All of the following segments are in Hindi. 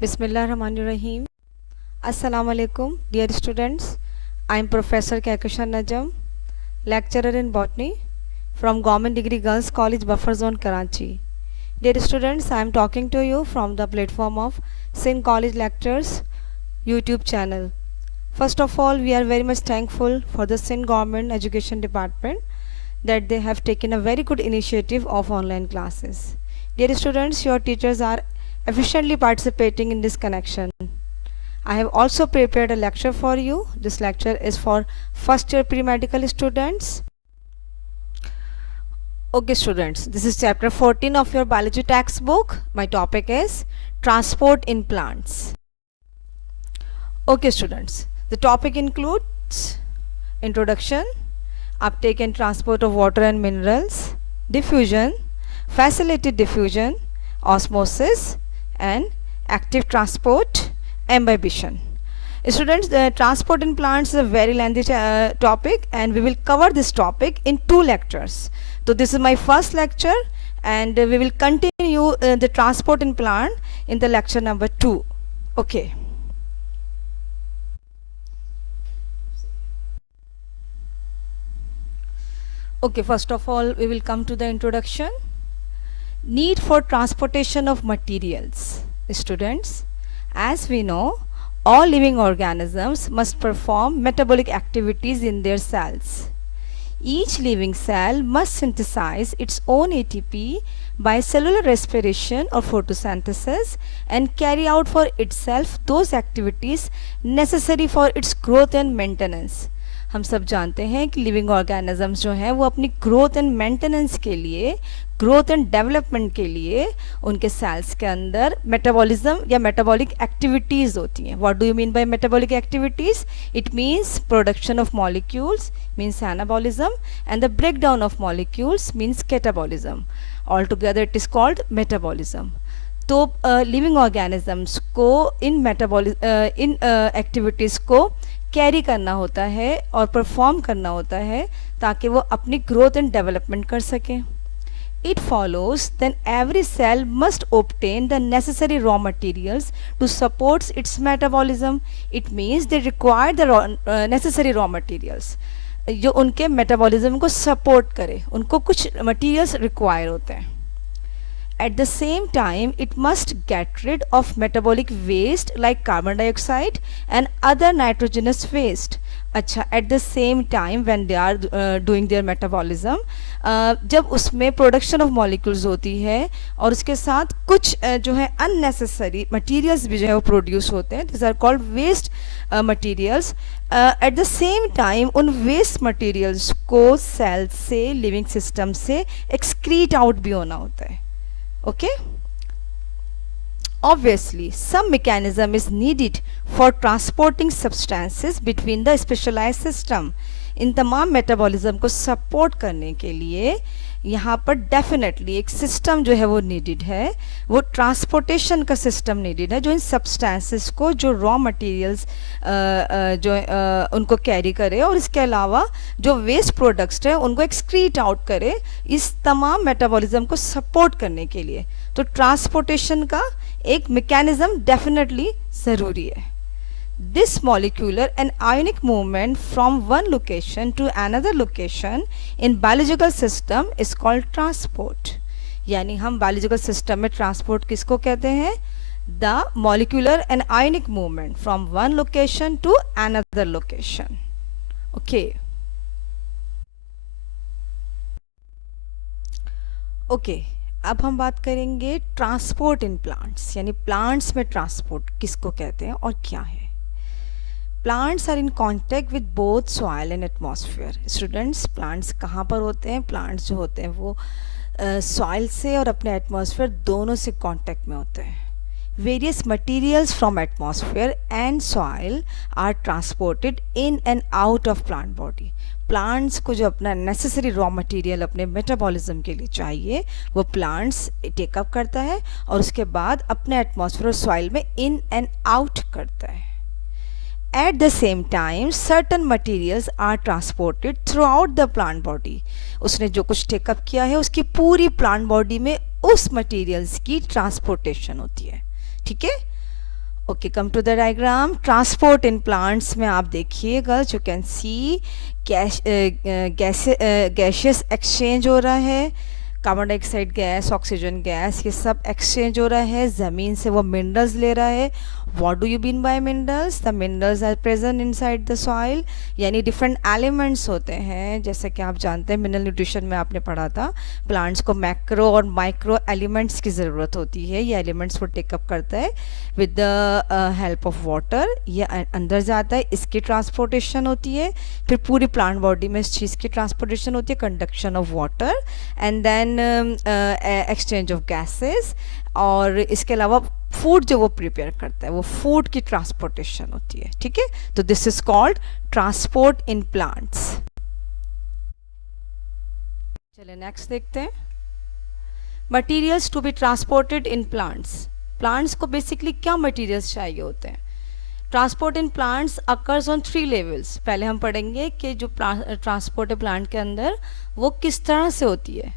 Bismillahirrahmanirrahim. Assalamu alaikum, dear students. I am Professor Kehkashan Najam, lecturer in botany from Government Degree Girls College, Buffer Zone, Karachi. Dear students, I am talking to you from the platform of Sindh College Lectures YouTube channel. First of all, we are very much thankful for the Sindh Government Education Department that they have taken a very good initiative of online classes. Dear students, your teachers are efficiently participating in this connection. I have also prepared a lecture for you. This lecture is for first year pre-medical students. Okay students, this is chapter 14 of your biology textbook. My topic is transport in plants. Okay students, the topic includes introduction, uptake and transport of water and minerals, diffusion, facilitated diffusion, osmosis, and active transport, imbibition. Students, the transport in plants is a very lengthy topic, and we will cover this topic in 2 lectures. So this is my first lecture, and we will continue the transport in plant in the lecture number 2. Okay. Okay, first of all, we will come to the introduction. Need for transportation of materials. Students, as we know, all living organisms must perform metabolic activities in their cells. Each living cell must synthesize its own ATP by cellular respiration or photosynthesis and carry out for itself those activities necessary for its growth and maintenance. हम सब जानते हैं कि लिविंग ऑर्गेनिजम्स जो हैं वो अपनी ग्रोथ एंड मेंटेनेंस के लिए, ग्रोथ एंड डेवलपमेंट के लिए उनके सेल्स के अंदर मेटाबॉलिज्म या मेटाबॉलिक एक्टिविटीज़ होती हैं. What do you mean by metabolic activities? It means production of molecules means anabolism and the break down of molecules means catabolism. All together it is called metabolism. तो लिविंग ऑर्गेनिजम्स को इन एक्टिविटीज़ को कैरी करना होता है और परफॉर्म करना होता है ताकि वो अपनी ग्रोथ एंड डेवलपमेंट कर सकें. It follows then every cell must obtain the necessary raw materials to support its metabolism. It means they require the necessary raw materials जो उनके मेटाबॉलिज्म को सपोर्ट करे. उनको कुछ मटीरियल्स रिक्वायर होते हैं. At the same time, it must get rid of metabolic waste like carbon dioxide and other nitrogenous waste. अच्छा, at the same time when they are doing their metabolism, जब उसमें production of molecules होती है और उसके साथ कुछ जो है unnecessary materials भी जो है वो produce होते हैं, these are called waste materials. At the same time उन waste materials को cell से living system से excrete out भी होना होता है. Okay, obviously some mechanism is needed for transporting substances between the specialized system. इन तमाम मेटाबॉलिज्म को सपोर्ट करने के लिए यहाँ पर डेफिनेटली एक सिस्टम जो है वो नीडेड है, वो ट्रांसपोर्टेशन का सिस्टम नीडेड है जो इन सब्सटेंसेस को, जो रॉ मटेरियल्स जो उनको कैरी करे और इसके अलावा जो वेस्ट प्रोडक्ट्स हैं उनको एक्सक्रीट आउट करे, इस तमाम मेटाबॉलिज्म को सपोर्ट करने के लिए. तो ट्रांसपोर्टेशन का एक मैकेनिज्म डेफिनेटली ज़रूरी है. This molecular and ionic movement from one location to another location in biological system is called transport. यानी हम biological system में transport किसको कहते हैं? The molecular and ionic movement from one location to another location. Okay. Okay. अब हम बात करेंगे ट्रांसपोर्ट इन प्लांट्स, यानी प्लांट्स में ट्रांसपोर्ट किसको कहते हैं और क्या है. Plants are in contact with both soil and atmosphere. Students, plants कहाँ पर होते हैं? प्लांट्स जो होते हैं वो सॉइल से और अपने एटमॉस्फेयर दोनों से कांटेक्ट में होते हैं. Various materials from atmosphere and soil are transported in and out of plant body. Plants को जो अपना नेसेसरी रॉ मटेरियल अपने मेटाबॉलिज्म के लिए चाहिए वो प्लांट्स टेकअप करता है और उसके बाद अपने एटमॉस्फेयर और सॉइल में इन एंड आउट करता है. At the same time, certain materials are transported throughout the plant body. उसने जो कुछ टेकअप किया है उसकी पूरी plant body में उस materials की transportation होती है. ठीक है. Okay, come to the diagram. Transport in plants में आप देखिए girls, you can see gaseous exchange हो रहा है. Carbon dioxide gas, oxygen gas, ये सब एक्सचेंज हो रहा है. ज़मीन से वो मिनरल्स ले रहा है. What do you mean by minerals? The minerals are present inside the soil. यानी डिफरेंट एलिमेंट्स होते हैं. जैसे कि आप जानते हैं मिनरल न्यूट्रिशन में आपने पढ़ा था, प्लांट्स को मैक्रो और माइक्रो एलिमेंट्स की ज़रूरत होती है. ये एलिमेंट्स वो टेकअप करता है with the help of water. ये अंदर जाता है, इसकी ट्रांसपोर्टेशन होती है. फिर पूरी प्लांट बॉडी में इस चीज़ की ट्रांसपोर्टेशन होती है, conduction of water and then exchange of gases. और इसके अलावा फूड जो वो प्रिपेयर करता है, वो फूड की ट्रांसपोर्टेशन होती है. ठीक है, तो this is called transport in plants. चलिए नेक्स्ट देखते हैं. Materials to be transported in plants. Plants को बेसिकली क्या मटीरियल्स चाहिए होते हैं? Transport in plants occurs on 3 levels. पहले हम पढ़ेंगे कि जो ट्रांसपोर्ट है प्लांट के अंदर वो किस तरह से होती है.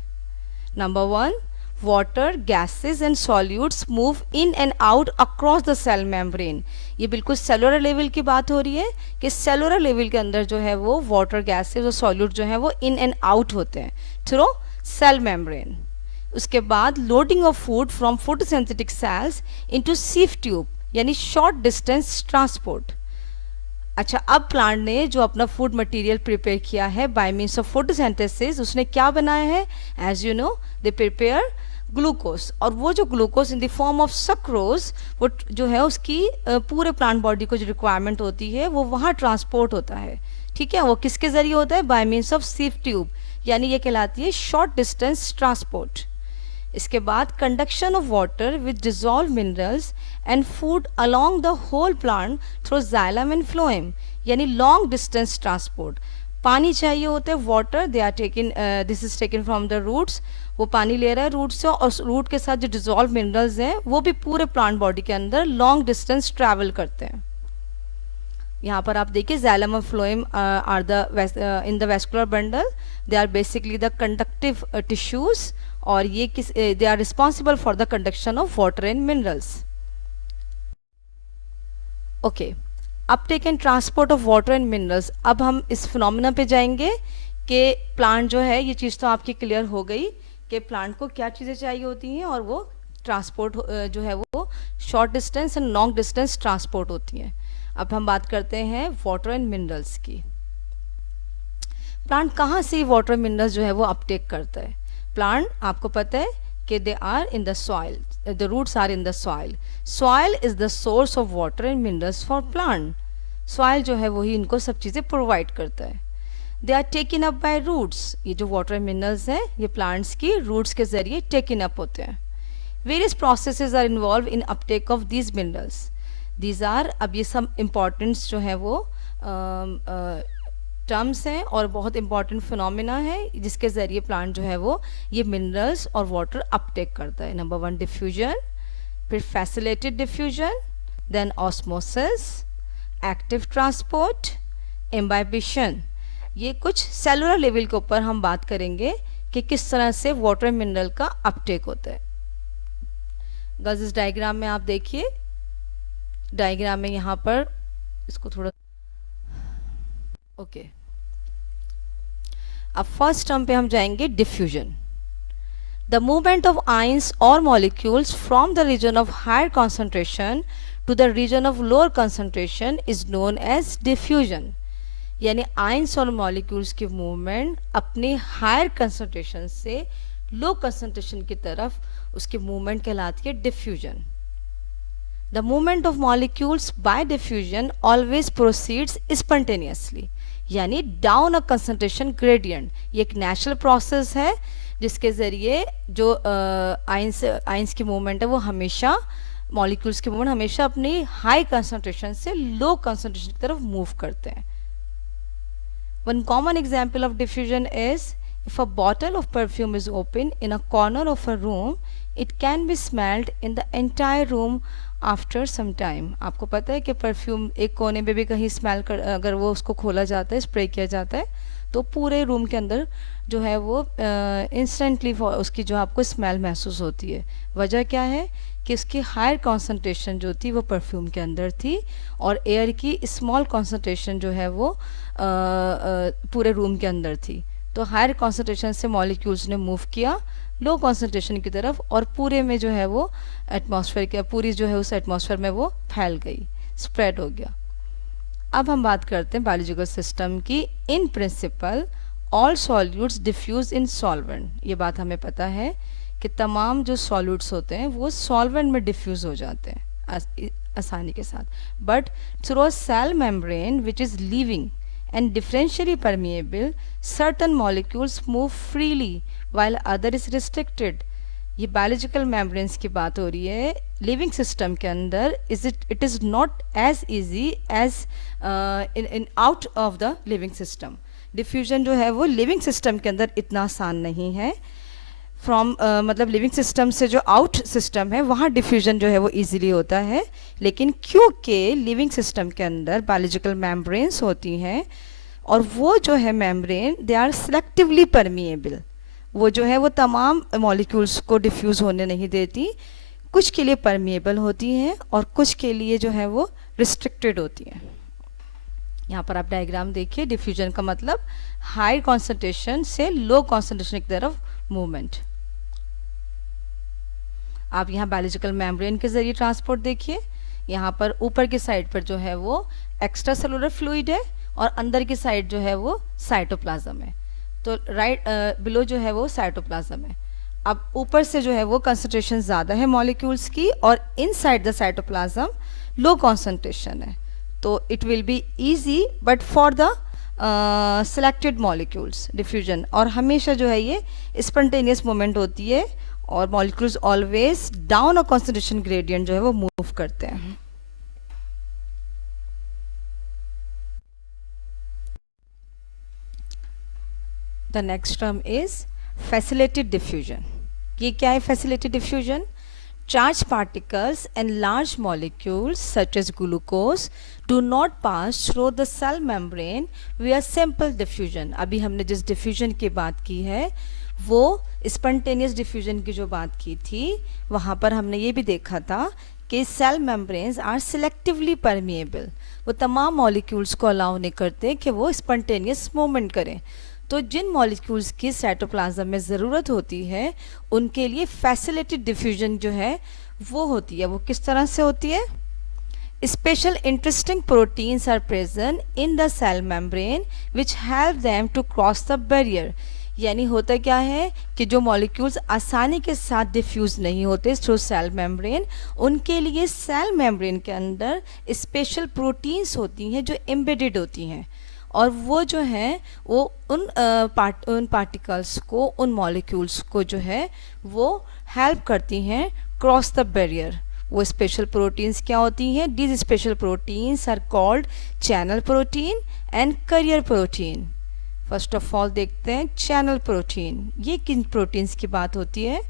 Number 1, water, gases and solutes move in and out across the cell membrane. ये बिल्कुल सेलुलर लेवल की बात हो रही है कि सेलुलर लेवल के अंदर जो है वो वाटर, गैसेस और सॉल्यूट जो है वो इन एंड आउट होते हैं थ्रू सेल मेम्ब्रेन. उसके बाद loading of food from photosynthetic cells into sieve tube, यानी शॉर्ट डिस्टेंस ट्रांसपोर्ट. अच्छा, अब प्लांट ने जो अपना फूड मटेरियल प्रिपेयर किया है बाय मीन्स ऑफ फोटोसिंथेसिस, उसने क्या बनाया है? As you know, they prepare glucose. और वो जो glucose in the form of sucrose, वो जो है उसकी पूरे प्लांट बॉडी को जो रिक्वायरमेंट होती है वो वहाँ ट्रांसपोर्ट होता है. ठीक है, वो किसके जरिए होता है? By means of sieve tube, यानी ये कहलाती है शॉर्ट डिस्टेंस ट्रांसपोर्ट. इसके बाद conduction of water with dissolve minerals and food along the whole plant through xylem and phloem, यानी लॉन्ग डिस्टेंस ट्रांसपोर्ट. पानी चाहिए होता है, water, they are taken, this is taken from the roots. वो पानी ले रहा है रूट से, और रूट के साथ जो डिजॉल्व मिनरल्स हैं वो भी पूरे प्लांट बॉडी के अंदर लॉन्ग डिस्टेंस ट्रैवल करते हैं. यहाँ पर आप देखिए जाइलम और phloem are the in the vascular bundle. They are basically the conductive tissues, और ये किस, they are responsible for the conduction of water and minerals. Okay, uptake and transport of water and minerals. अब हम इस फिनोमिना पे जाएंगे कि प्लांट जो है, ये चीज़ तो आपकी क्लियर हो गई कि प्लांट को क्या चीज़ें चाहिए होती हैं, और वो ट्रांसपोर्ट जो है वो short distance and long distance transport होती हैं. अब हम बात करते हैं वाटर एंड मिनरल्स की. प्लांट कहाँ से वाटर मिनरल्स जो है वो अपटेक करता है? प्लांट, आपको पता है कि they are in the soil, the roots are in the soil. Soil is the source of water and minerals for plant. Soil जो है वही इनको सब चीज़ें प्रोवाइड करता है. They are taken up by roots. ये जो वाटर मिनरल्स हैं ये प्लांट्स की रूट्स के जरिए टेकन अप होते हैं. Various processes are involve in uptake of these minerals. These are, अब ये सब इम्पॉर्टेंट्स जो है वो टर्म्स हैं और बहुत इंपॉर्टेंट फिनोमिना है जिसके ज़रिए प्लांट जो है वो ये मिनरल्स और वाटर अपटेक करता है. नंबर 1 डिफ्यूजन, फिर facilitated diffusion, then osmosis, active transport, imbibition. ये कुछ सेलुलर लेवल के ऊपर हम बात करेंगे कि किस तरह से वाटर मिनरल का अपटेक होता है. गर्ल्स, इस डायग्राम में आप देखिए, डायग्राम में यहाँ पर इसको थोड़ा ओके. अब फर्स्ट टर्म पे हम जाएंगे diffusion. The movement of ions और molecules from the region of higher concentration to the region of lower concentration is known as diffusion. यानी आयंस और मॉलिक्यूल्स की मूवमेंट अपने हायर कंसंट्रेशन से लो कंसंट्रेशन की तरफ उसकी मूवमेंट कहलाती है diffusion. The movement of molecules by diffusion always proceeds spontaneously, यानी डाउन अ कंसंट्रेशन ग्रेडियंट. ये एक नेचुरल प्रोसेस है जिसके ज़रिए जो आयंस की मूवमेंट है वो हमेशा, मॉलिक्यूल्स की मूवमेंट हमेशा अपनी हाई कंसंट्रेशन से लो कंसंट्रेशन की तरफ मूव करते हैं. One common example of diffusion is if a bottle of perfume is open in a corner of a room, it can be smelled in the entire room after some time. आपको पता है कि परफ्यूम एक कोने पे भी कहीं स्मेल कर, अगर वो उसको खोला जाता है, स्प्रे किया जाता है, तो पूरे रूम के अंदर जो है वो इंस्टेंटली उसकी जो आपको स्मेल महसूस होती है। वजह क्या है कि इसकी हायर कॉन्सेंट्रेशन जो थी वो परफ्यूम के अंदर थी और एयर की स्मॉल कॉन्सेंट्रेशन जो है वो पूरे रूम के अंदर थी। तो हायर कॉन्सेंट्रेशन से मॉलिक्यूल्स ने मूव किया लो कॉन्सेंट्रेशन की तरफ और पूरे में जो है वो एटमॉस्फेयर के पूरी जो है उस एटमॉस्फेयर में वो फैल गई, स्प्रेड हो गया। अब हम बात करते हैं बायोलॉजिकल सिस्टम की। In principle all solutes diffuse in solvent. ये बात हमें पता है कि तमाम जो सॉल्यूट्स होते हैं वो सॉल्वेंट में डिफ्यूज हो जाते हैं आसानी के साथ। But through a cell membrane which is living and differentially permeable, certain molecules move freely while other is restricted. ये बायोलॉजिकल मेम्ब्रेन्स की बात हो रही है। लिविंग सिस्टम के अंदर it is not as easy as in out of the living system. Diffusion जो है वो लिविंग सिस्टम के अंदर इतना आसान नहीं है। मतलब लिविंग सिस्टम से जो आउट सिस्टम है वहाँ डिफ्यूजन जो है वो इजीली होता है, लेकिन क्योंकि लिविंग सिस्टम के अंदर बायोलॉजिकल मेम्ब्रेन्स होती हैं और वो जो है membrane they are selectively permeable. वो जो है वो तमाम मॉलिक्यूल्स को डिफ्यूज़ होने नहीं देती, कुछ के लिए परमिएबल होती हैं और कुछ के लिए जो है वो रिस्ट्रिक्टेड होती हैं। यहाँ पर आप डायग्राम देखिए। डिफ्यूजन का मतलब हाई कॉन्सेंट्रेशन से लो कॉन्सेंट्रेशन की तरफ मूवमेंट। आप यहाँ बायोलॉजिकल मेम्ब्रेन के ज़रिए ट्रांसपोर्ट देखिए। यहाँ पर ऊपर की साइड पर जो है वो एक्स्ट्रा सेलुलर फ्लूइड है और अंदर की साइड जो है वो साइटोप्लाज्म है। तो राइट बिलो जो है वो साइटोप्लाज्म है। अब ऊपर से जो है वो कंसंट्रेशन ज़्यादा है मॉलिक्यूल्स की और inside the cytoplasm low concentration है। तो it will be easy but for the selected molecules diffusion. और हमेशा जो है ये स्पॉन्टेनियस मूवमेंट होती है और मॉलिक्यूल्स ऑलवेज डाउन और कॉन्सेंट्रेशन ग्रेडियंट जो है वो मूव करते हैं। The next term is facilitated diffusion. ये क्या है facilitated diffusion? Charged particles and large molecules such as glucose do not pass through the cell membrane via simple diffusion। अभी हमने जिस diffusion की बात की है वो spontaneous diffusion की जो बात की थी वहाँ पर हमने ये भी देखा था कि cell membranes are selectively permeable। वो तमाम molecules को allow नहीं करते कि वो spontaneous movement करें। तो जिन मॉलिक्यूल्स की साइटोप्लाज्म में ज़रूरत होती है उनके लिए फैसिलिटेड डिफ्यूजन जो है वो होती है। वो किस तरह से होती है? Special interesting proteins are present in the cell membrane which help them to cross the barrier. यानी होता क्या है कि जो मॉलिक्यूल्स आसानी के साथ डिफ्यूज़ नहीं होते थ्रू सेल मेम्ब्रेन, उनके लिए सेल मेम्ब्रेन के अंदर स्पेशल प्रोटीन्स होती हैं जो एम्बेडेड होती हैं और वो जो है वो उन पार्टिकल्स को, उन मॉलिक्यूल्स को जो है वो हेल्प करती हैं क्रॉस द बैरियर। वो स्पेशल प्रोटीन्स क्या होती हैं? These special proteins are called channel protein and carrier protein. First of all देखते हैं चैनल प्रोटीन। ये किन प्रोटीन्स की बात होती है?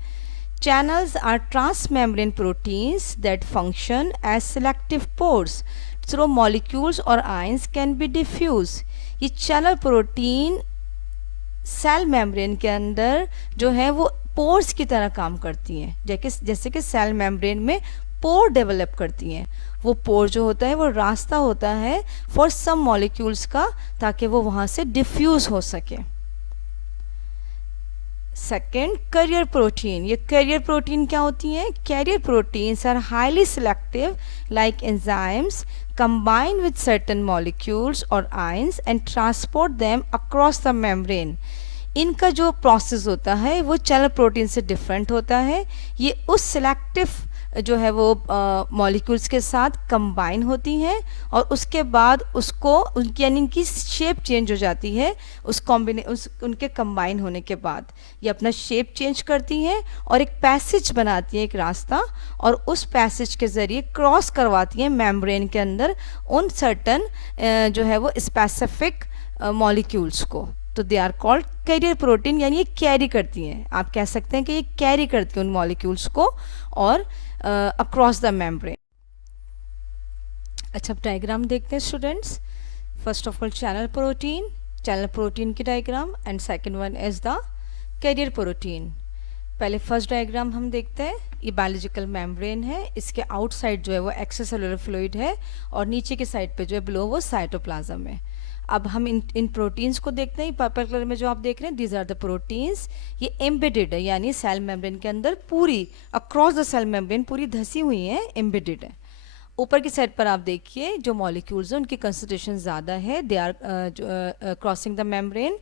Channels are transmembrane proteins that function as selective pores through molecules or ions can be diffused। ये चैनल प्रोटीन सेल मेम्ब्रेन के अंदर जो है वो पोर्स की तरह काम करती हैं, जैसे कि सेल मेम्ब्रेन में पोर डेवलप करती हैं। वो पोर जो होता है वो रास्ता होता है फॉर सम मॉलिक्यूल्स का ताकि वो वहाँ से डिफ्यूज़ हो सके। Second carrier protein. ये कैरियर प्रोटीन क्या होती हैं? Carrier proteins are highly selective like enzymes combine with certain molecules or ions and transport them across the membrane। इनका जो प्रोसेस होता है वो चैनल प्रोटीन से डिफरेंट होता है। ये उस सिलेक्टिव जो है वो मॉलिक्यूल्स के साथ कंबाइन होती हैं और उसके बाद उसको उनकी यानी इनकी शेप चेंज हो जाती है उनके कंबाइन होने के बाद। ये अपना शेप चेंज करती हैं और एक पैसेज बनाती हैं, एक रास्ता, और उस पैसेज के ज़रिए क्रॉस करवाती हैं मेम्ब्रेन के अंदर उन सर्टन जो है वो स्पेसिफिक मॉलिक्यूल्स को। तो they are called carrier protein, यानी ये कैरी करती हैं। आप कह सकते हैं कि ये कैरी करती हैं उन मॉलिक्यूल्स को और अक्रॉस द मेम्ब्रेन। अच्छा, अब डायग्राम देखते हैं students. First of all channel protein. Channel protein की diagram and second one is the carrier protein. पहले फर्स्ट डायग्राम हम देखते हैं। ये बायोलॉजिकल मेम्ब्रेन है, इसके आउटसाइड जो है वो एक्स्ट्रासेलुलर फ्लूइड है और नीचे के साइड पे जो है बिलो वो साइटोप्लाज्म है। अब हम इन प्रोटीन्स को देखते हैं। पर्पल कलर में जो आप देख रहे हैं दीज आर द प्रोटीन्स। ये एम्बेडेड है, यानी सेल मेम्ब्रेन के अंदर पूरी अक्रॉस द सेल मेम्ब्रेन पूरी धसी हुई है, एम्बेडेड है। ऊपर की साइड पर आप देखिए जो मॉलिक्यूल्स हैं उनकी कंसंट्रेशन ज़्यादा है, they are crossing the membrane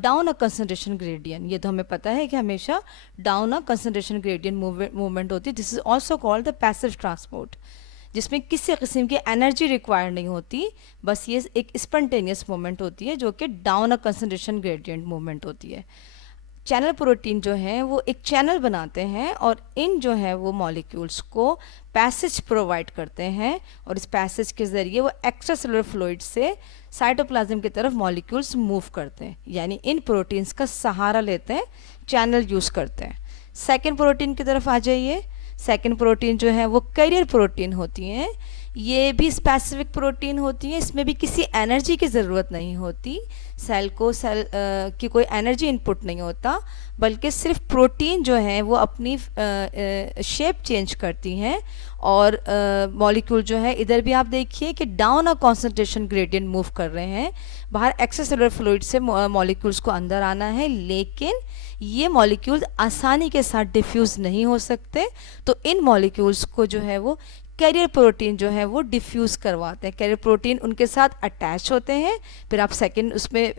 down a concentration gradient. ये तो हमें पता है कि हमेशा down a concentration gradient movement होती है। This is also called the passive transport, जिसमें किसी किस्म की एनर्जी रिक्वायर नहीं होती, बस ये एक स्पॉन्टेनियस मूवमेंट होती है जो कि down a concentration gradient movement होती है। चैनल प्रोटीन जो है वो एक चैनल बनाते हैं और इन जो है वो मॉलिक्यूल्स को पैसेज प्रोवाइड करते हैं और इस पैसेज के ज़रिए वो एक्स्ट्रा सेलुलर फ्लूइड से साइटोप्लाज्म की तरफ मॉलिक्यूल्स मूव करते हैं, यानी इन प्रोटीन्स का सहारा लेते हैं, चैनल यूज़ करते हैं। सेकेंड प्रोटीन की तरफ आ जाइए। सेकेंड प्रोटीन जो है वो कैरियर प्रोटीन होती हैं। ये भी स्पेसिफिक प्रोटीन होती है, इसमें भी किसी एनर्जी की ज़रूरत नहीं होती, सेल को सेल की कोई एनर्जी इनपुट नहीं होता, बल्कि सिर्फ प्रोटीन जो है वो अपनी शेप चेंज करती हैं और मॉलिक्यूल जो है इधर भी आप देखिए कि डाउन अ कॉन्सेंट्रेशन ग्रेडियंट मूव कर रहे हैं। बाहर एक्स्ट्रासेलुलर फ्लूइड से मॉलिक्यूल्स को अंदर आना है, लेकिन ये मॉलिक्यूल्स आसानी के साथ डिफ्यूज़ नहीं हो सकते, तो इन मॉलिक्यूल्स को जो है वो कैरियर प्रोटीन जो है वो डिफ्यूज़ करवाते हैं। कैरियर प्रोटीन उनके साथ अटैच होते हैं। फिर आप सेकंड उसमें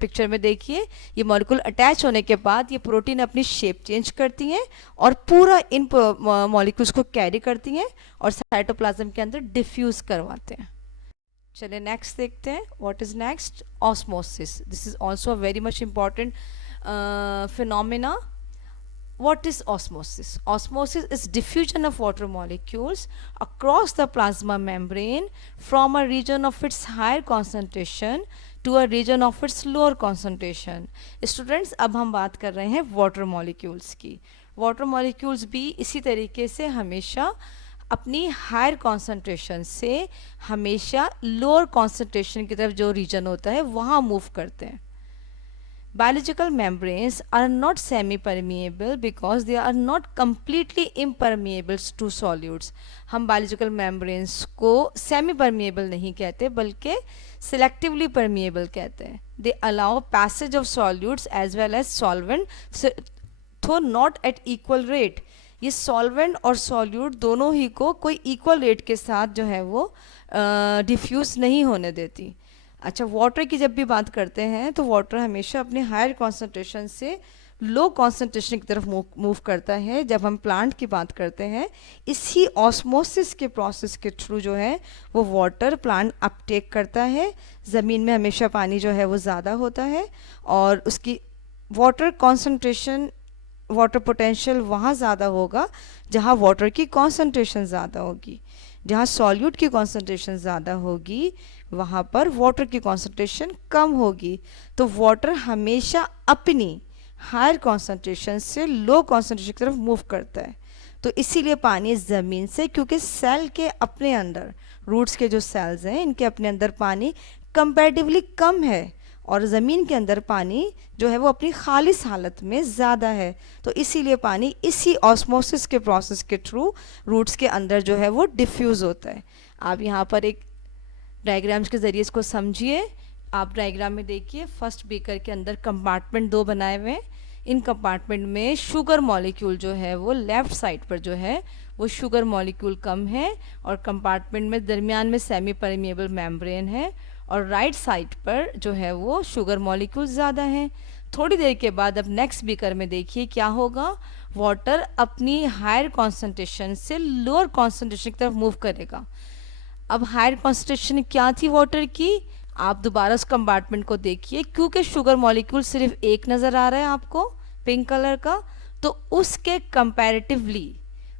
पिक्चर में देखिए, ये मॉलिक्यूल अटैच होने के बाद ये प्रोटीन अपनी शेप चेंज करती हैं और पूरा इन मॉलिक्यूल्स को कैरी करती हैं और साइटोप्लाज्म के अंदर डिफ्यूज़ करवाते हैं। चलिए नेक्स्ट देखते हैं। What is next? Osmosis. This is also a very much important phenomena. What is osmosis? Osmosis is diffusion of water molecules across the plasma membrane from a region of its higher concentration to a region of its lower concentration. Students, अब हम बात कर रहे हैं water molecules की. Water molecules भी इसी तरीके से हमेशा अपनी हायर कॉन्सेंट्रेशन से हमेशा लोअर कॉन्सेंट्रेशन की तरफ जो रीजन होता है वहाँ मूव करते हैं. Biological membranes are not semi-permeable because they are not completely impermeable to solutes. हम biological membranes को semi-permeable नहीं कहते बल्कि selectively permeable कहते हैं. They allow passage of solutes as well as solvent, though not at equal rate. ये सॉल्वेंट और सॉल्यूट दोनों ही को कोई इक्वल रेट के साथ जो है वो डिफ्यूज़ नहीं होने देती. अच्छा, वाटर की जब भी बात करते हैं तो वाटर हमेशा अपने हायर कॉन्सेंट्रेशन से लो कॉन्सेंट्रेशन की तरफ मूव करता है. जब हम प्लांट की बात करते हैं, इसी ऑस्मोसिस के प्रोसेस के थ्रू जो है वो वाटर प्लांट अपटेक करता है. ज़मीन में हमेशा पानी जो है वो ज़्यादा होता है और उसकी वाटर कॉन्सेंट्रेशन, वाटर पोटेंशियल वहाँ ज़्यादा होगा जहाँ वाटर की कॉन्सेंट्रेशन ज़्यादा होगी. जहाँ सॉल्यूट की कॉन्सेंट्रेशन ज़्यादा होगी वहाँ पर वाटर की कॉन्सेंट्रेशन कम होगी. तो वाटर हमेशा अपनी हायर कॉन्सेंट्रेशन से लो कॉन्सेंट्रेशन की तरफ मूव करता है. तो इसीलिए पानी ज़मीन से, क्योंकि सेल के अपने अंदर, रूट्स के जो सेल्स हैं इनके अपने अंदर पानी कंपैरेटिवली कम है और ज़मीन के अंदर पानी जो है वो अपनी खालिस हालत में ज़्यादा है. तो इसीलिए पानी इसी ऑस्मोसिस के प्रोसेस के थ्रू रूट्स के अंदर जो है वो डिफ्यूज़ होता है. आप यहाँ पर एक डायग्राम्स के ज़रिए इसको समझिए. आप डायग्राम में देखिए, फर्स्ट बीकर के अंदर कंपार्टमेंट दो बनाए हुए हैं. इन कंपार्टमेंट में शुगर मॉलिक्यूल जो है वो लेफ़्ट साइड पर जो है वो शुगर मॉलिक्यूल कम है और कंपार्टमेंट में दरमियान में सेमी परमिएबल मेम्ब्रेन है और राइट साइड पर जो है वो शुगर मॉलिक्यूल ज़्यादा हैं. थोड़ी देर के बाद अब नेक्स्ट बीकर में देखिए क्या होगा. वाटर अपनी हायर कॉन्सेंट्रेशन से लोअर कॉन्सेंट्रेशन की तरफ मूव करेगा. अब हायर कॉन्सेंट्रेशन क्या थी वाटर की? आप दोबारा उस कंपार्टमेंट को देखिए, क्योंकि शुगर मॉलिक्यूल सिर्फ एक नज़र आ रहा है आपको पिंक कलर का, तो उसके कंपैरेटिवली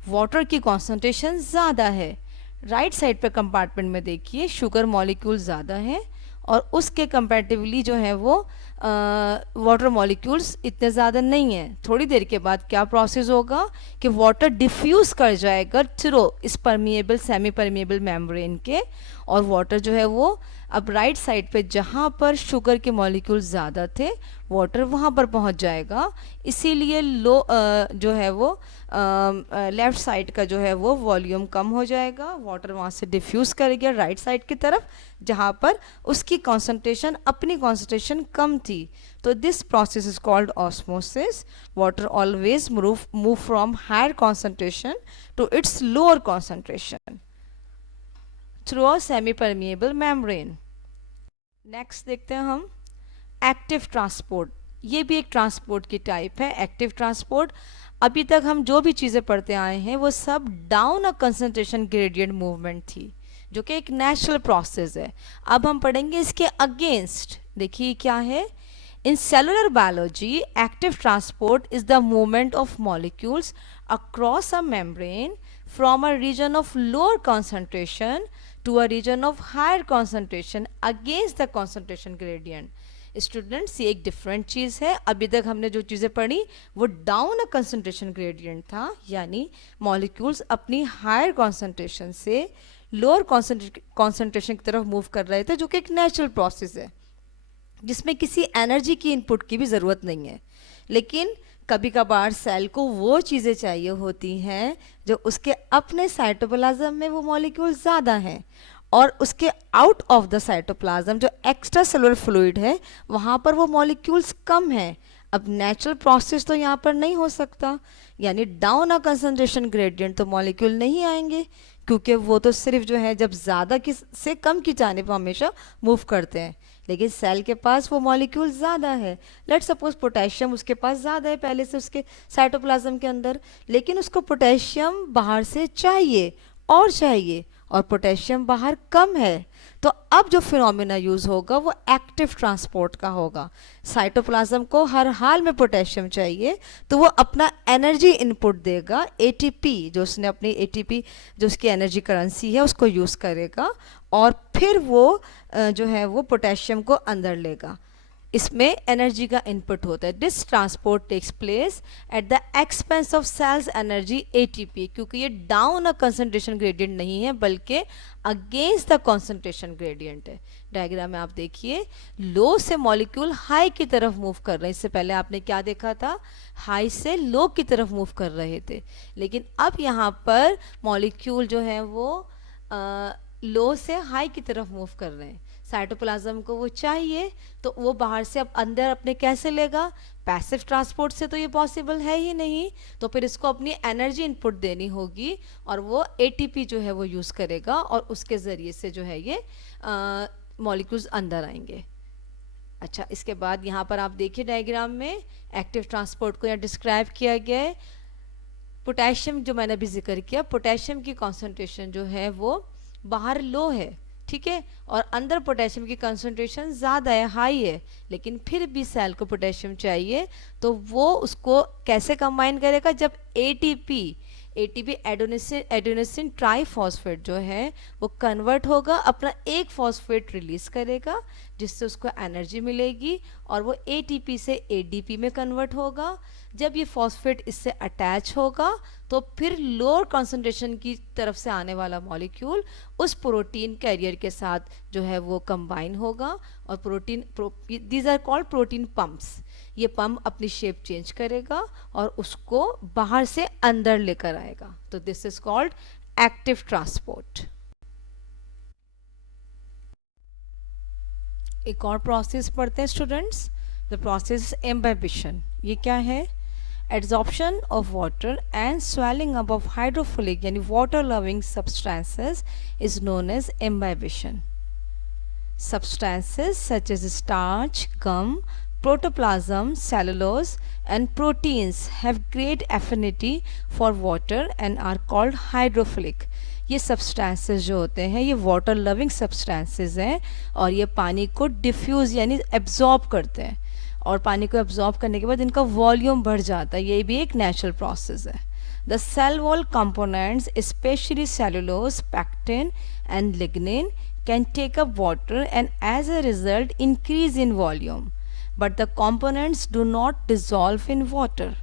वाटर की कॉन्सेंट्रेशन ज़्यादा है. राइट साइड पे कंपार्टमेंट में देखिए शुगर मॉलिक्यूल ज़्यादा है और उसके कंपैरेटिवली जो है वो वाटर मॉलिक्यूल्स इतने ज़्यादा नहीं हैं, थोड़ी देर के बाद क्या प्रोसेस होगा कि वाटर डिफ्यूज़ कर जाएगा थ्रू इस परमिएबल सेमी परमिएबल मेम्ब्रेन के, और वाटर जो है वो अब राइट साइड पे जहाँ पर शुगर के मॉलिक्यूल्स ज़्यादा थे वाटर वहाँ पर पहुँच जाएगा। इसीलिए जो है वो लेफ़्ट साइड का जो है वो वॉल्यूम कम हो जाएगा, वाटर वहाँ से डिफ्यूज़ करेगा राइट साइड की तरफ जहाँ पर उसकी कॉन्सेंट्रेशन अपनी कॉन्सेंट्रेशन कम थी। तो this process is called osmosis. Water always move from higher concentration to its lower concentration through a semi permeable membrane. Next देखते हैं हम एक्टिव ट्रांसपोर्ट। ये भी एक ट्रांसपोर्ट की टाइप है, एक्टिव ट्रांसपोर्ट। अभी तक हम जो भी चीज़ें पढ़ते आए हैं वो सब down a concentration gradient movement थी, जो कि एक नेचुरल प्रोसेस है। अब हम पढ़ेंगे इसके अगेंस्ट। देखिए क्या है, in cellular biology active transport is the movement of molecules across a membrane from a region of lower concentration to a region of higher concentration against the concentration gradient। Students ये एक डिफरेंट चीज़ है। अभी तक हमने जो चीज़ें पढ़ी वो डाउन अ कंसंट्रेशन ग्रेडियंट था, यानी मॉलिक्यूल्स अपनी हायर कॉन्सेंट्रेशन से लोअर कॉन्सेंट्रेशन की तरफ मूव कर रहे थे, जो कि एक नेचुरल प्रोसेस है जिसमें किसी एनर्जी की इनपुट की भी ज़रूरत नहीं है। लेकिन कभी कभार सेल को वो चीज़ें चाहिए होती हैं जो उसके अपने साइटोप्लाज्म में वो मॉलिक्यूल ज़्यादा हैं, और उसके आउट ऑफ द साइटोप्लाज्म जो एक्स्ट्रा सेलुलर फ्लूइड है वहाँ पर वो मॉलिक्यूल्स कम हैं। अब नेचुरल प्रोसेस तो यहाँ पर नहीं हो सकता, यानी डाउन अ कंसंट्रेशन ग्रेडियंट तो मॉलिक्यूल नहीं आएंगे, क्योंकि वो तो सिर्फ जो है जब ज़्यादा की से कम की जानिब हमेशा मूव करते हैं। लेकिन सेल के पास वो मॉलिक्यूल ज़्यादा है। लेट सपोज पोटेशियम उसके पास ज़्यादा है पहले से उसके साइटोप्लाज्म के अंदर, लेकिन उसको पोटेशियम बाहर से चाहिए और पोटेशियम बाहर कम है। तो अब जो फिनोमिना यूज़ होगा वो एक्टिव ट्रांसपोर्ट का होगा। साइटोप्लाज्म को हर हाल में पोटेशियम चाहिए, तो वो अपना एनर्जी इनपुट देगा, एटीपी, जो उसने अपनी एटीपी जो उसकी एनर्जी करेंसी है उसको यूज़ करेगा, और फिर वो जो है वो पोटेशियम को अंदर लेगा। इसमें एनर्जी का इनपुट होता है। This transport takes place at the expense of cells energy ATP, क्योंकि ये डाउन अ कंसंट्रेशन ग्रेडियंट नहीं है बल्कि अगेंस्ट द कंसंट्रेशन ग्रेडियंट है। डायग्राम में आप देखिए, लो से मॉलिक्यूल हाई की तरफ मूव कर रहे हैं। इससे पहले आपने क्या देखा था, हाई से लो की तरफ मूव कर रहे थे, लेकिन अब यहाँ पर मॉलिक्यूल जो है वो लो से हाई की तरफ मूव कर रहे हैं। साइटोप्लाज्म को वो चाहिए, तो वो बाहर से अब अंदर अपने कैसे लेगा, पैसिव ट्रांसपोर्ट से तो ये पॉसिबल है ही नहीं, तो फिर इसको अपनी एनर्जी इनपुट देनी होगी, और वो एटीपी जो है वो यूज़ करेगा, और उसके ज़रिए से जो है ये मॉलिक्यूल्स अंदर आएंगे। अच्छा, इसके बाद यहाँ पर आप देखिए डायग्राम में एक्टिव ट्रांसपोर्ट को यहाँ डिस्क्राइब किया गया है। पोटेशियम जो मैंने अभी जिक्र किया, पोटेशियम की कॉन्सेंट्रेशन जो है वो बाहर लो है, ठीक है, और अंदर पोटेशियम की कंसंट्रेशन ज़्यादा है, हाई है, लेकिन फिर भी सेल को पोटेशियम चाहिए, तो वो उसको कैसे कंबाइन करेगा, जब एटीपी एडेनोसिन ट्राइफॉस्फेट जो है वो कन्वर्ट होगा, अपना एक फॉस्फेट रिलीज करेगा जिससे उसको एनर्जी मिलेगी, और वो एटीपी से एडीपी में कन्वर्ट होगा। जब ये फॉस्फेट इससे अटैच होगा तो फिर लोअर कॉन्सेंट्रेशन की तरफ से आने वाला मॉलिक्यूल उस प्रोटीन कैरियर के साथ जो है वो कंबाइन होगा, और these are called protein pumps. ये पंप अपनी शेप चेंज करेगा और उसको बाहर से अंदर लेकर आएगा, तो this is called active transport. एक और प्रोसेस पढ़ते हैं स्टूडेंट्स, द प्रोसेस इम्बिबिशन। ये क्या है, adsorption of water and swelling up of hydrophilic यानी water loving substances is known as imbibition. Substances such as starch, gum, protoplasm, cellulose and proteins have great affinity for water and are called hydrophilic. ये सब्सटेंसेस जो होते हैं ये वाटर लविंग सब्सटेंसेस हैं, और ये पानी को डिफ्यूज़ यानी एब्जॉर्ब करते हैं, और पानी को एब्जॉर्ब करने के बाद इनका वॉल्यूम बढ़ जाता है। ये भी एक नेचुरल प्रोसेस है। The cell wall components specially cellulose, pectin and lignin can take up water and as a result increase in volume. But the components do not dissolve in water.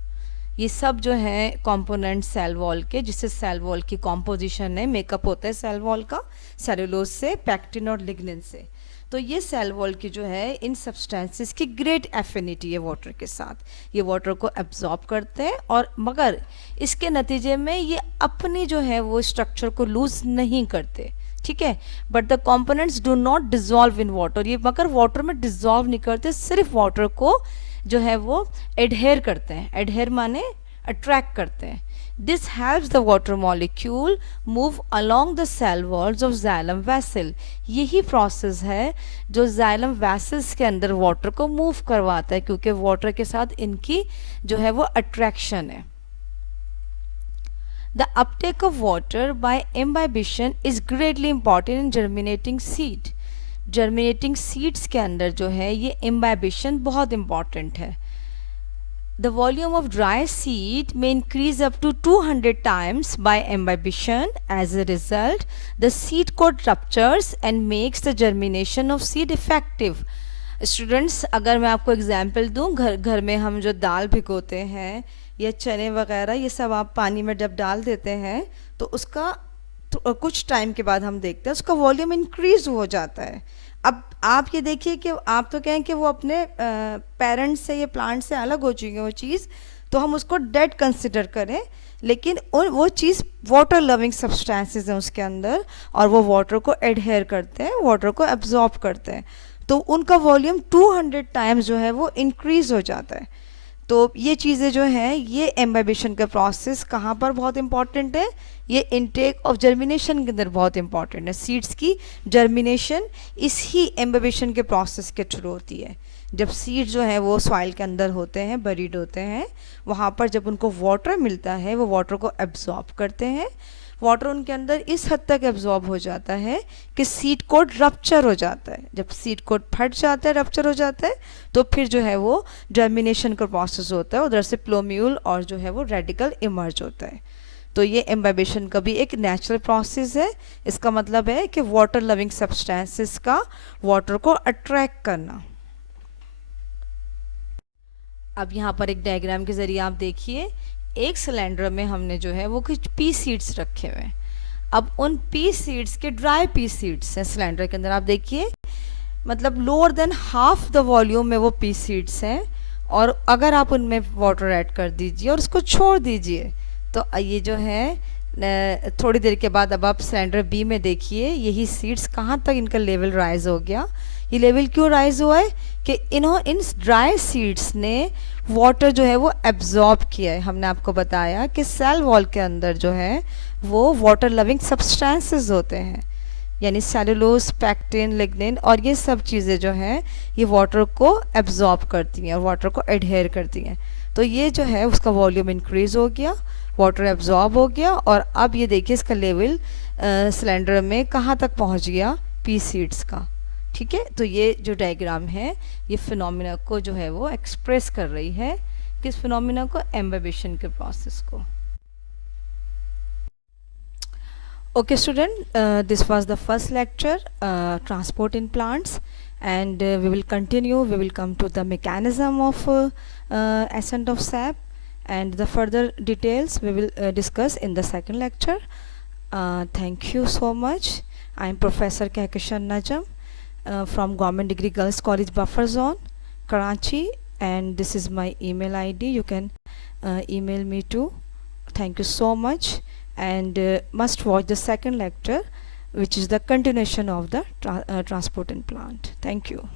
ये सब जो है कंपोनेंट सेल वॉल के, जिससे सेल वॉल की कॉम्पोजिशन है, मेकअप होता है सेल वॉल का सेलुलोज से, पैक्टिन और लिग्निन से। तो ये सेल वॉल की जो है इन सब्सटेंसेस की ग्रेट एफिनिटी है वाटर के साथ, ये वाटर को एब्जॉर्ब करते हैं, और मगर इसके नतीजे में ये अपनी जो है वो स्ट्रक्चर को लूज नहीं करते, ठीक है। But the components do not dissolve in water, ये मगर वाटर में डिजॉल्व नहीं करते, सिर्फ वाटर को जो है वो एडहेयर करते हैं। एडहेयर माने अट्रैक्ट करते हैं। This helps the water molecule move along the cell walls of xylem vessel. यही प्रोसेस है जो जाइलम वेसल्स के अंदर वाटर को मूव करवाता है, क्योंकि वाटर के साथ इनकी जो है वो अट्रैक्शन है। The uptake of water by imbibition is greatly important in germinating seed. Germinating seeds के अंदर जो है ये imbibition बहुत important है। The volume of dry seed may increase up to 200 times by imbibition. As a result, the seed coat ruptures and makes the germination of seed effective. Students, अगर मैं आपको एग्जाम्पल दूँ, घर में हम जो दाल भिगोते हैं या चने वगैरह, ये सब आप पानी में जब डाल देते हैं तो उसका कुछ टाइम के बाद हम देखते हैं उसका वॉल्यूम इंक्रीज हो जाता है। अब आप ये देखिए कि आप तो कहें कि वो अपने पेरेंट्स से, ये प्लांट से अलग हो चुकी है वो चीज़, तो हम उसको डेड कंसिडर करें, लेकिन वो चीज़ वाटर लविंग सब्सटेंसेस हैं उसके अंदर, और वो वाटर को एडहेयर करते हैं, वाटर को एब्जॉर्ब करते हैं, तो उनका वॉल्यूम 200 टाइम्स जो है वो इंक्रीज हो जाता है। तो ये चीज़ें जो हैं, ये एम्बाइबिशन का प्रोसेस कहाँ पर बहुत इंपॉर्टेंट है, ये इनटेक ऑफ जर्मिनेशन के अंदर बहुत इंपॉर्टेंट है। सीड्स की जर्मिनेशन इस ही एम्बाइबिशन के प्रोसेस के थ्रू होती है। जब सीड जो है वो सॉइल के अंदर होते हैं, बरीड होते हैं, वहाँ पर जब उनको वाटर मिलता है, वो वाटर को एब्जॉर्ब करते हैं। वाटर उनके अंदर इस हद तक एब्जॉर्ब हो जाता है कि सीड कोट रप्चर हो जाता है। जब सीड कोट फट जाता है, रप्चर हो जाता है, तो फिर जो है वो जर्मिनेशन का प्रोसेस होता है, उधर से प्लोम्यूल और जो है वो रेडिकल इमर्ज होता है। तो ये एम्बाइबिशन का भी एक नेचुरल प्रोसेस है। इसका मतलब है कि वाटर लविंग सब्सटेंसेस का वाटर को अट्रैक्ट करना। अब यहाँ पर एक डायग्राम के ज़रिए आप देखिए, एक सिलेंडर में हमने जो है वो कुछ पी सीड्स रखे हुए हैं। अब उन पी सीड्स के ड्राई पी सीड्स हैं सिलेंडर के अंदर, आप देखिए, मतलब lower than half the volume में वो पी सीड्स हैं, और अगर आप उनमें वाटर ऐड कर दीजिए और उसको छोड़ दीजिए, तो ये जो है थोड़ी देर के बाद अब आप सिलेंडर बी में देखिए, यही सीड्स कहाँ तक इनका लेवल राइज हो गया। ये लेवल क्यों राइज हुआ है कि इन ड्राई सीड्स ने वाटर जो है वो एब्जॉर्ब किया है। हमने आपको बताया कि सेल वॉल के अंदर जो है वो वाटर लविंग सब्सटेंसेस होते हैं, यानी सेलुलोज, पैक्टिन, लिग्निन, और ये सब चीज़ें जो हैं ये वाटर को एब्जॉर्ब करती हैं और वाटर को एडहेयर करती हैं। तो ये जो है उसका वॉल्यूम इंक्रीज हो गया, वाटर एब्जॉर्ब हो गया, और अब ये देखिए इसका लेवल सिलेंडर में कहाँ तक पहुँच गया, पी सीड्स का। ठीक है, तो ये जो डायग्राम है ये फिनोमिना को जो है वो एक्सप्रेस कर रही है, किस फिनोमिना को, एम्बाइबिशन के प्रोसेस को। Okay student, this was the first lecture, transport in plants, and we will continue, we will come to the mechanism of ascent of sap, and the further details we will discuss in the second lecture. Thank you so much. I am Professor Kehkashan Najam from Government Degree Girls College Buffer Zone, Karachi, and this is my email ID. You can email me too. Thank you so much, and must watch the second lecture, which is the continuation of the transport and plant. Thank you.